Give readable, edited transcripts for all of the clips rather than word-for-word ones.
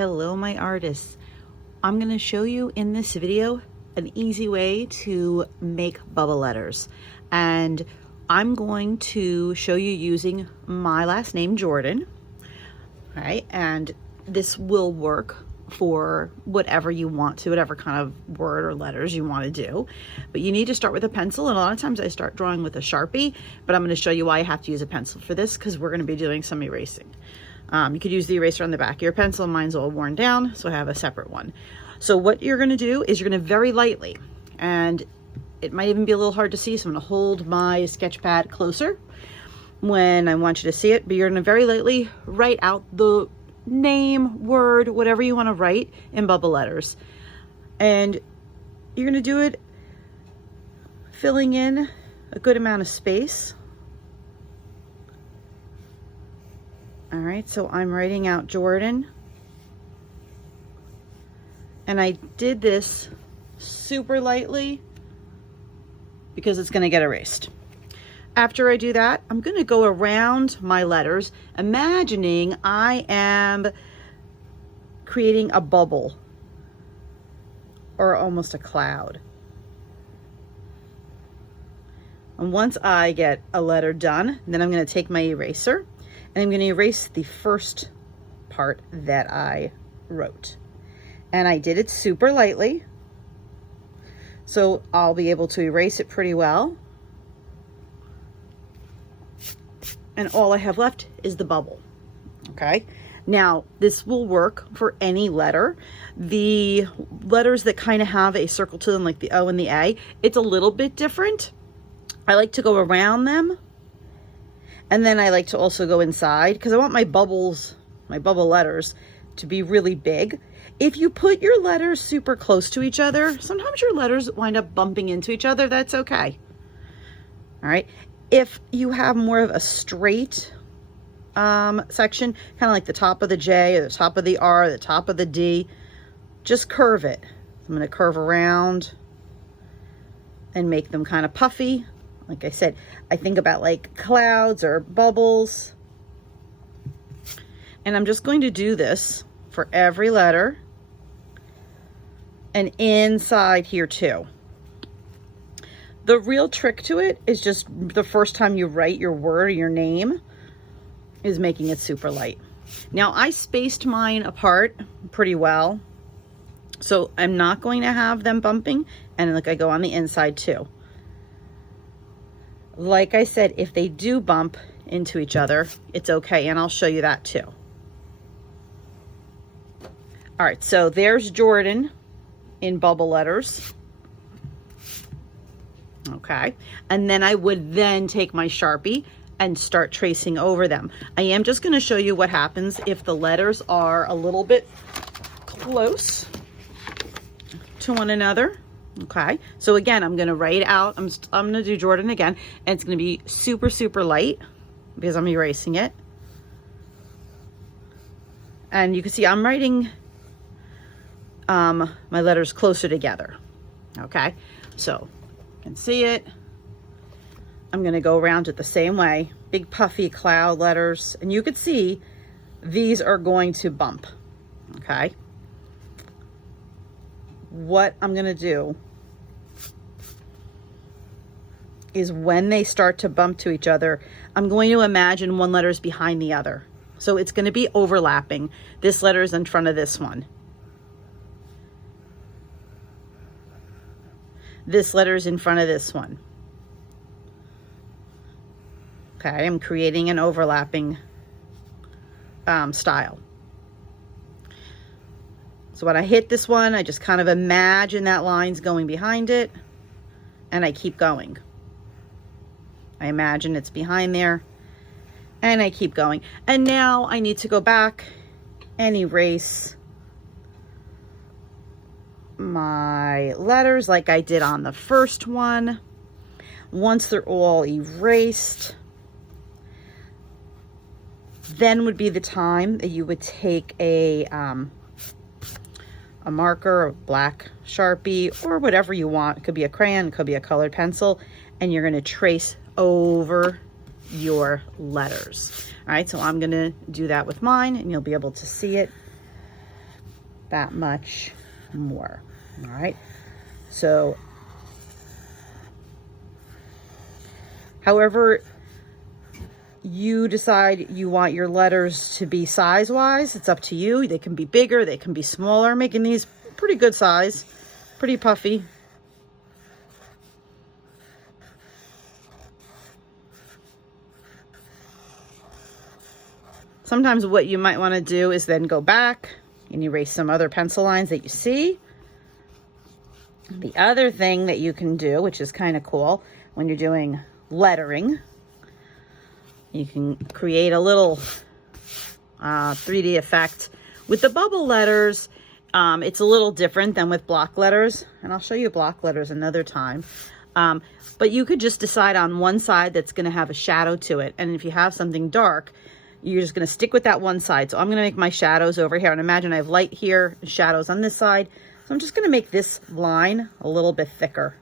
Hello, my artists. I'm going to show you in this video an easy way to make bubble letters. And I'm going to show you using my last name, Jordan. All right, and this will work for whatever you want to, whatever kind of word or letters you want to do. But you need to start with a pencil, and a lot of times I start drawing with a Sharpie, but I'm going to show you why I have to use a pencil for this, because we're going to be doing some erasing. You could use the eraser on the back of your pencil. Mine's all worn down, so I have a separate one. So what you're going to do is you're going to very lightly, and it might even be a little hard to see, so I'm going to hold my sketch pad closer when I want you to see it, but you're going to very lightly write out the name, word, whatever you want to write in bubble letters. And you're going to do it filling in a good amount of space. All right, so I'm writing out Jordan. And I did this super lightly because it's going to get erased. After I do that, I'm going to go around my letters, imagining I am creating a bubble or almost a cloud. And once I get a letter done, then I'm going to take my eraser and I'm going to erase the first part that I wrote. And I did it super lightly, so I'll be able to erase it pretty well. And all I have left is the bubble. Okay, now this will work for any letter. The letters that kind of have a circle to them, like the O and the A, it's a little bit different. I like to go around them, and then I like to also go inside, because I want my bubbles, my bubble letters, to be really big. If you put your letters super close to each other, sometimes your letters wind up bumping into each other. That's okay. All right. If you have more of a straight section, kind of like the top of the J or the top of the R, or the top of the D, just curve it. I'm going to curve around and make them kind of puffy. Like I said, I think about like clouds or bubbles. And I'm just going to do this for every letter and inside here too. The real trick to it is just the first time you write your word or your name is making it super light. Now I spaced mine apart pretty well, so I'm not going to have them bumping, and like I go on the inside too. Like I said, if they do bump into each other, it's okay, and I'll show you that too. All right, so there's Jordan in bubble letters. Okay, and then I would then take my Sharpie and start tracing over them. I am just going to show you what happens if the letters are a little bit close to one another. Okay, so again, I'm going to write out, I'm going to do Jordan again, and it's going to be super, super light because I'm erasing it. And you can see I'm writing my letters closer together. Okay, so you can see it. I'm going to go around it the same way, big puffy cloud letters, and you could see these are going to bump. Okay, what I'm going to do is when they start to bump to each other, I'm going to imagine one letter is behind the other, so it's going to be overlapping. This letter is in front of this one. This letter is in front of this one. Okay, I'm creating an overlapping style. So when I hit this one, I just kind of imagine that line's going behind it, and I keep going. I imagine it's behind there, and I keep going. And now I need to go back and erase my letters like I did on the first one. Once they're all erased, then would be the time that you would take a marker, a black Sharpie, or whatever you want. It could be a crayon, it could be a colored pencil, and you're going to trace over your letters. All right, so I'm going to do that with mine, and you'll be able to see it that much more. All right. So, however you decide you want your letters to be size-wise, it's up to you. They can be bigger, they can be smaller. I'm making these pretty good size, pretty puffy. Sometimes what you might want to do is then go back and erase some other pencil lines that you see. The other thing that you can do, which is kind of cool, when you're doing lettering, you can create a little 3D effect. With the bubble letters, it's a little different than with block letters, and I'll show you block letters another time. But you could just decide on one side that's going to have a shadow to it, and if you have something dark, you're just going to stick with that one side. So I'm going to make my shadows over here, and imagine I have light here, shadows on this side. So I'm just going to make this line a little bit thicker.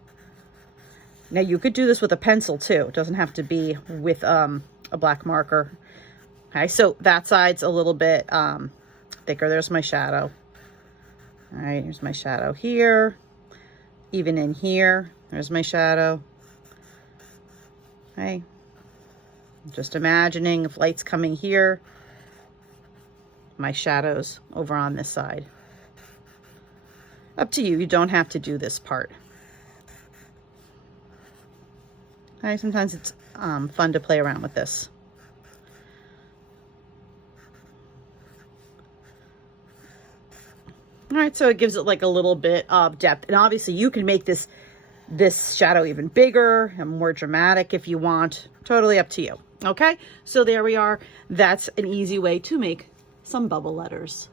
Now you could do this with a pencil too. It doesn't have to be with a black marker. Okay, so that side's a little bit thicker. There's my shadow. All right, here's my shadow here. Even in here, there's my shadow. Okay. Just imagining if light's coming here, my shadows over on this side. Up to you. You don't have to do this part. Okay, sometimes it's fun to play around with this. All right, so it gives it like a little bit of depth, and obviously you can make this shadow even bigger and more dramatic if you want. Totally up to you. Okay, so there we are. That's an easy way to make some bubble letters.